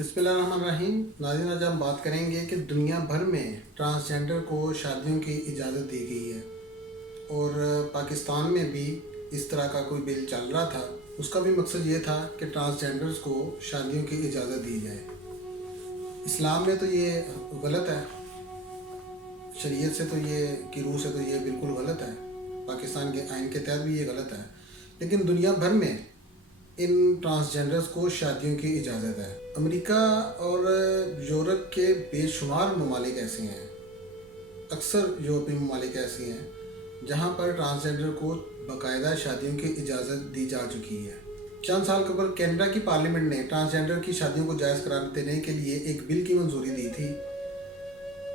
بسم اللہ الرحمن الرحیم۔ ناظرین، آج ہم بات کریں گے کہ دنیا بھر میں ٹرانسجینڈر کو شادیوں کی اجازت دی گئی ہے اور پاکستان میں بھی اس طرح کا کوئی بل چل رہا تھا۔ اس کا بھی مقصد یہ تھا کہ ٹرانسجینڈرز کو شادیوں کی اجازت دی جائے۔ اسلام میں تو یہ غلط ہے، شریعت سے تو یہ کی روح سے تو یہ بالکل غلط ہے، پاکستان کے آئین کے تحت بھی یہ غلط ہے، لیکن دنیا بھر میں ان ٹرانسجینڈرز کو شادیوں کی اجازت ہے۔ امریکہ اور یورپ کے بے شمار ممالک ایسے ہیں، اکثر یورپی ممالک ایسے ہیں جہاں پر ٹرانسجینڈر کو باقاعدہ شادیوں کی اجازت دی جا چکی ہے۔ چند سال قبل کینیڈا کی پارلیمنٹ نے ٹرانسجینڈر کی شادیوں کو جائز قرار دینے کے لیے ایک بل کی منظوری دی تھی۔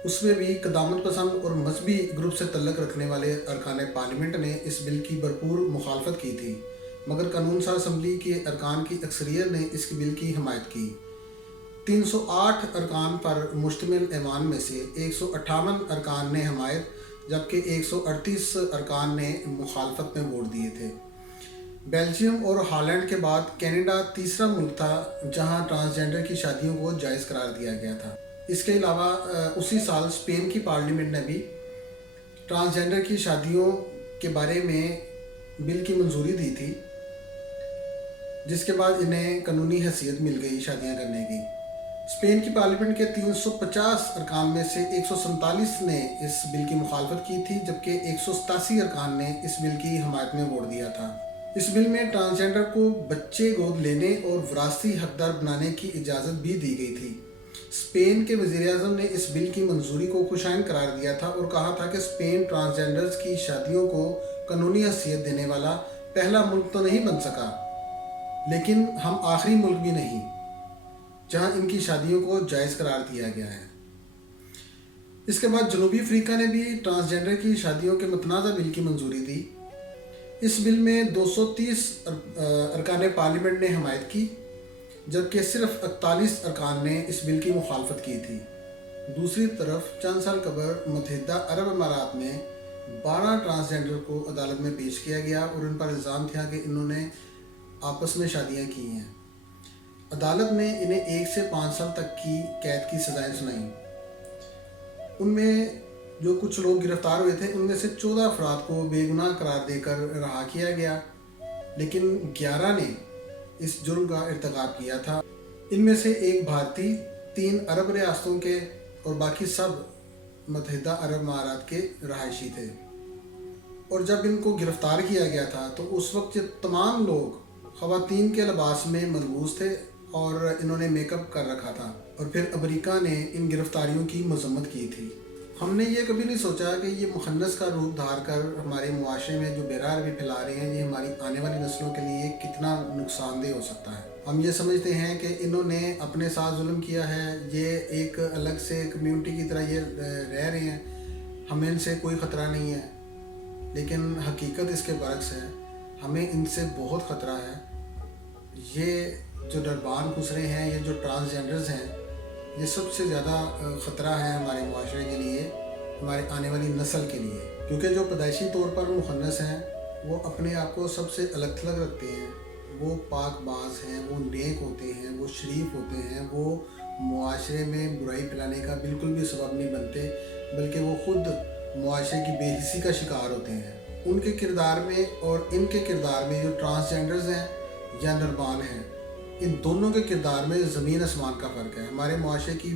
اس میں بھی قدامت پسند اور مذہبی گروپ سے تعلق رکھنے والے ارکان پارلیمنٹ نے اس بل کی بھرپور مخالفت کی تھی، مگر قانون ساز اسمبلی کے ارکان کی اکثریت نے اس بل کی حمایت کی۔ 308 ارکان پر مشتمل ایوان میں سے 158 ارکان نے حمایت جبکہ 138 ارکان نے مخالفت میں ووٹ دیے تھے۔ بیلجیم اور ہالینڈ کے بعد کینیڈا تیسرا ملک تھا جہاں ٹرانسجینڈر کی شادیوں کو جائز قرار دیا گیا تھا۔ اس کے علاوہ اسی سال اسپین کی پارلیمنٹ نے بھی ٹرانسجینڈر کی شادیوں کے بارے میں بل کی منظوری دی تھی، جس کے بعد انہیں قانونی حیثیت مل گئی شادیاں کرنے کی۔ اسپین کی پارلیمنٹ کے 350 ارکان میں سے 147 نے اس بل کی مخالفت کی تھی جبکہ 187 ارکان نے اس بل کی حمایت میں ووٹ دیا تھا۔ اس بل میں ٹرانسجینڈر کو بچے گود لینے اور وراثتی حقدار بنانے کی اجازت بھی دی گئی تھی۔ اسپین کے وزیر اعظم نے اس بل کی منظوری کو خوشائن قرار دیا تھا اور کہا تھا کہ اسپین ٹرانسجینڈرز کی شادیوں کو قانونی حیثیت دینے والا پہلا ملک تو نہیں بن سکا، لیکن ہم آخری ملک بھی نہیں جہاں ان کی شادیوں کو جائز قرار دیا گیا ہے۔ اس کے بعد جنوبی افریقہ نے بھی ٹرانسجینڈر کی شادیوں کے متنازع بل کی منظوری دی۔ اس بل میں 230 ارکان پارلیمنٹ نے حمایت کی جبکہ صرف 41 ارکان نے اس بل کی مخالفت کی تھی۔ دوسری طرف چند سال قبل متحدہ عرب امارات میں 12 ٹرانسجینڈر کو عدالت میں پیش کیا گیا اور ان پر الزام تھا کہ انہوں نے آپس میں شادیاں کی ہیں۔ عدالت نے انہیں 1 سے 5 سال تک کی قید کی سزائیں سنائیں۔ ان میں جو کچھ لوگ گرفتار ہوئے تھے ان میں سے 14 افراد کو بے گناہ قرار دے کر رہا کیا گیا، لیکن 11 نے اس جرم کا ارتکاب کیا تھا۔ ان میں سے ایک بھارتی، 3 عرب ریاستوں کے اور باقی سب متحدہ عرب امارات کے رہائشی تھے۔ اور جب ان کو گرفتار کیا گیا تھا تو اس وقت یہ تمام لوگ خواتین کے لباس میں ملبوس تھے اور انہوں نے میک اپ کر رکھا تھا، اور پھر امریکہ نے ان گرفتاریوں کی مذمت کی تھی۔ ہم نے یہ کبھی نہیں سوچا کہ یہ مخنث کا روپ دھار کر ہمارے معاشرے میں جو بیرار بھی پھیلا رہے ہیں، یہ ہماری آنے والی نسلوں کے لیے کتنا نقصان دہ ہو سکتا ہے۔ ہم یہ سمجھتے ہیں کہ انہوں نے اپنے ساتھ ظلم کیا ہے، یہ ایک الگ سے کمیونٹی کی طرح یہ رہ رہے ہیں، ہمیں ان سے کوئی خطرہ نہیں ہے، لیکن حقیقت اس کے برعکس ہے، ہمیں ان سے بہت خطرہ ہے۔ یہ جو دربان گزرے ہیں، یہ جو ٹرانسجینڈرز ہیں، یہ سب سے زیادہ خطرہ ہے ہمارے معاشرے کے لیے، ہمارے آنے والی نسل کے لیے، کیونکہ جو پیدائشی طور پر مخنث ہیں وہ اپنے آپ کو سب سے الگ تھلگ رکھتے ہیں، وہ پاک باز ہیں، وہ نیک ہوتے ہیں، وہ شریف ہوتے ہیں، وہ معاشرے میں برائی پھیلانے کا بالکل بھی سبب نہیں بنتے، بلکہ وہ خود معاشرے کی بے حسی کا شکار ہوتے ہیں۔ ان کے کردار میں اور ان کے کردار میں جو ٹرانسجینڈرز ہیں یا نربان ہیں، ان دونوں کے کردار میں زمین آسمان کا فرق ہے۔ ہمارے معاشرے کی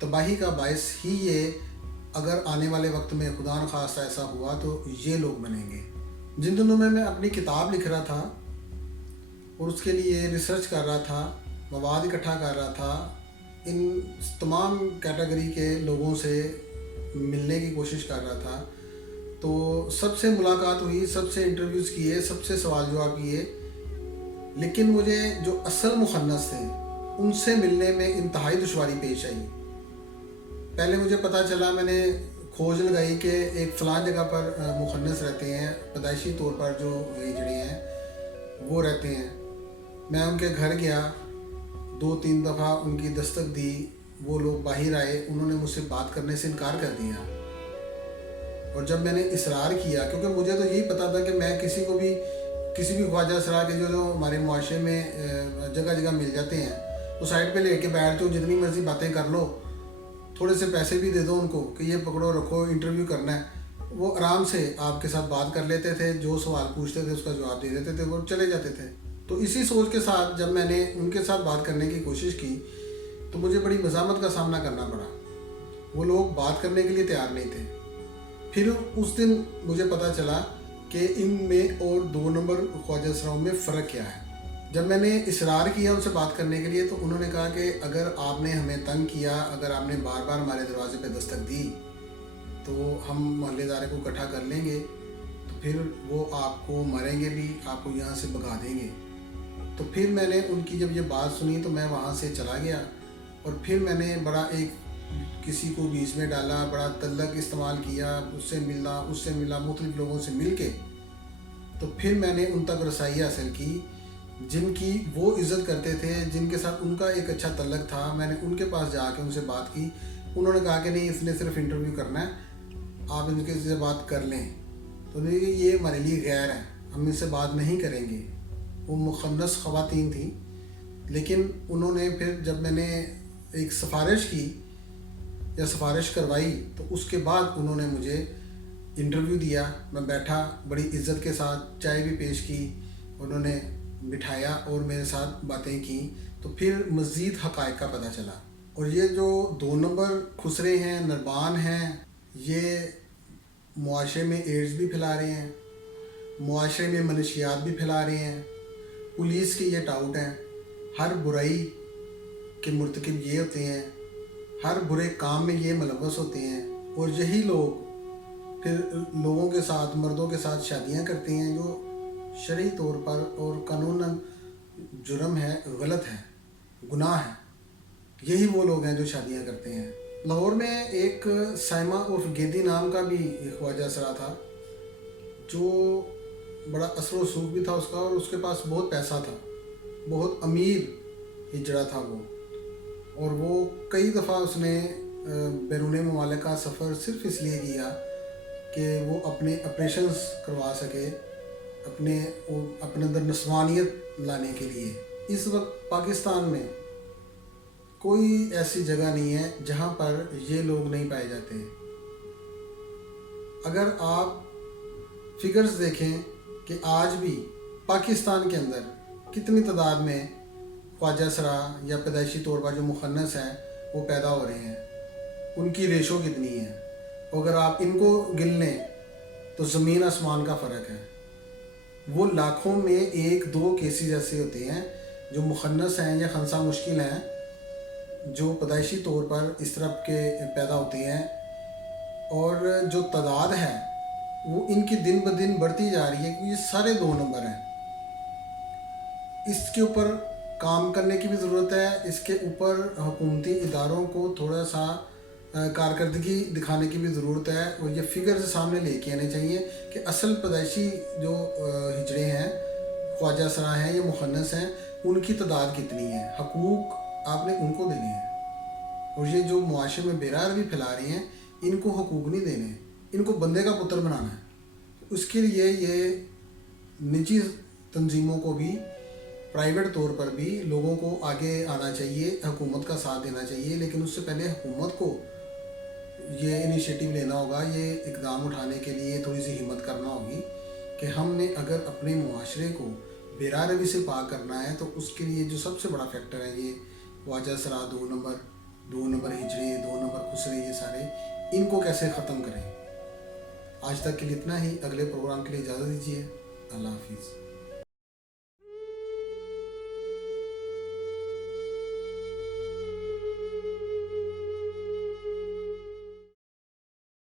تباہی کا باعث ہی یہ، اگر آنے والے وقت میں خدا نخواستہ ایسا ہوا تو یہ لوگ بنیں گے۔ جن دنوں میں میں اپنی کتاب لکھ رہا تھا اور اس کے لیے ریسرچ کر رہا تھا، مواد اکٹھا کر رہا تھا، ان تمام کیٹیگری کے لوگوں سے ملنے کی کوشش کر رہا تھا، تو سب سے ملاقات ہوئی، سب سے انٹرویوز کیے، سب سے سوال جواب کیے، لیکن مجھے جو اصل مخنث تھے ان سے ملنے میں انتہائی دشواری پیش آئی۔ پہلے مجھے پتہ چلا، میں نے کھوج لگائی کہ ایک فلاں جگہ پر مخنث رہتے ہیں، پیدائشی طور پر جو ہجڑے ہیں وہ رہتے ہیں۔ میں ان کے گھر گیا، 2-3 دفعہ ان کی دستک دی، وہ لوگ باہر آئے، انہوں نے مجھ سے بات کرنے سے انکار کر دیا، اور جب میں نے اصرار کیا، کیونکہ مجھے تو یہی پتہ تھا کہ میں کسی بھی خواجہ سرا کے جو ہمارے معاشرے میں جگہ جگہ مل جاتے ہیں، تو سائڈ پہ لے کے بیٹھ جاؤ، جتنی مرضی باتیں کر لو، تھوڑے سے پیسے بھی دے دو ان کو کہ یہ پکڑو رکھو انٹرویو کرنا ہے، وہ آرام سے آپ کے ساتھ بات کر لیتے تھے، جو سوال پوچھتے تھے اس کا جواب دے دیتے تھے، وہ چلے جاتے تھے۔ تو اسی سوچ کے ساتھ جب میں نے ان کے ساتھ بات کرنے کی کوشش کی تو مجھے بڑی مزاحمت کا سامنا کرنا پڑا، وہ لوگ بات کرنے کے لیے تیار نہیں تھے۔ پھر اس دن مجھے پتہ چلا کہ ان میں اور 2 نمبر خواجہ سراؤں میں فرق کیا ہے۔ جب میں نے اصرار کیا ان سے بات کرنے کے لیے تو انہوں نے کہا کہ اگر آپ نے ہمیں تنگ کیا، اگر آپ نے بار بار ہمارے دروازے پہ دستک دی تو ہم محلے دارے کو اکٹھا کر لیں گے، تو پھر وہ آپ کو ماریں گے بھی، آپ کو یہاں سے بھگا دیں گے۔ تو پھر میں نے ان کی جب یہ بات سنی تو میں وہاں سے چلا گیا، اور پھر میں نے بڑا ایک کسی کو بیچ میں ڈالا، بڑا تلق استعمال کیا، اس سے ملا مختلف لوگوں سے مل کے، تو پھر میں نے ان تک رسائی حاصل کی جن کی وہ عزت کرتے تھے، جن کے ساتھ ان کا ایک اچھا تعلق تھا۔ میں نے ان کے پاس جا کے ان سے بات کی، انہوں نے کہا کہ نہیں، اس نے صرف انٹرویو کرنا ہے، آپ ان کے سے بات کر لیں۔ تو انہوں نے کہا یہ ہمارے لیے غیر ہے، ہم ان سے بات نہیں کریں گے۔ وہ مخنث خواتین تھیں، لیکن انہوں نے پھر جب میں نے ایک سفارش کی یا سفارش کروائی تو اس کے بعد انہوں نے مجھے انٹرویو دیا، میں بیٹھا، بڑی عزت کے ساتھ چائے بھی پیش کی، انہوں نے بٹھایا اور میرے ساتھ باتیں کی، تو پھر مزید حقائق کا پتہ چلا۔ اور یہ جو 2 نمبر خسرے ہیں، نربان ہیں، یہ معاشرے میں ایڈز بھی پھیلا رہے ہیں، معاشرے میں منشیات بھی پھیلا رہے ہیں، پولیس کے یہ ٹاؤٹ ہیں، ہر برائی کے مرتکب یہ ہوتے ہیں، ہر برے کام میں یہ ملوث ہوتے ہیں، اور یہی لوگ پھر لوگوں کے ساتھ، مردوں کے ساتھ شادیاں کرتے ہیں جو شرعی طور پر اور قانوناً جرم ہے، غلط ہے، گناہ ہے۔ یہی وہ لوگ ہیں جو شادیاں کرتے ہیں۔ لاہور میں ایک سائمہ عرف گیدی نام کا بھی ایک خواجہ سرا تھا، جو بڑا اثر و رسوخ بھی تھا اس کا، اور اس کے پاس بہت پیسہ تھا، بہت امیر ہجڑا تھا وہ، اور وہ کئی دفعہ اس نے بیرون ممالک کا سفر صرف اس لیے کیا کہ وہ اپنے آپریشنز کروا سکے، اپنے اندر نسوانیت لانے کے لیے۔ اس وقت پاکستان میں کوئی ایسی جگہ نہیں ہے جہاں پر یہ لوگ نہیں پائے جاتے۔ اگر آپ فگرز دیکھیں کہ آج بھی پاکستان کے اندر کتنی تعداد میں خواجہ سرا یا پیدائشی طور پر جو مخنث ہیں وہ پیدا ہو رہے ہیں، ان کی ریشو کتنی ہے، اگر آپ ان کو گن لیں تو زمین آسمان کا فرق ہے۔ وہ لاکھوں میں 1-2 کیسز ایسے ہوتے ہیں جو مخنث ہیں یا خنثی مشکل ہیں، جو پیدائشی طور پر اس طرح کے پیدا ہوتے ہیں، اور جو تعداد ہے وہ ان کی دن بدن بڑھتی جا رہی ہے، کیونکہ یہ سارے 2 نمبر ہیں۔ اس کے اوپر کام کرنے کی بھی ضرورت ہے، اس کے اوپر حکومتی اداروں کو تھوڑا سا کارکردگی دکھانے کی بھی ضرورت ہے، اور یہ فگرز سامنے لے کے آنے چاہیے کہ اصل پیدائشی جو ہجڑے ہیں، خواجہ سرا ہیں یا مخنث ہیں، ان کی تعداد کتنی ہے، حقوق آپ نے ان کو دینے ہیں۔ اور یہ جو معاشرے میں بے روی پھیلا رہی ہیں، ان کو حقوق نہیں دینے، ان کو بندے کا پتر بنانا ہے۔ اس کے لیے یہ نجی تنظیموں کو بھی، پرائیویٹ طور پر بھی لوگوں کو آگے آنا چاہیے، حکومت کا ساتھ دینا چاہیے، لیکن اس سے پہلے حکومت کو یہ انیشیٹو لینا ہوگا، یہ اقدام اٹھانے کے لیے تھوڑی سی ہمت کرنا ہوگی کہ ہم نے اگر اپنے معاشرے کو بے روی سے پاک کرنا ہے تو اس کے لیے جو سب سے بڑا فیکٹر ہے یہ خواجہ سرا، 2 نمبر ہجڑے، 2 نمبر خسرے، یہ سارے، ان کو کیسے ختم کریں۔ آج تک کے لیے اتنا ہی، اگلے پروگرام کے لیے اجازت دیجیے، اللہ حافظ۔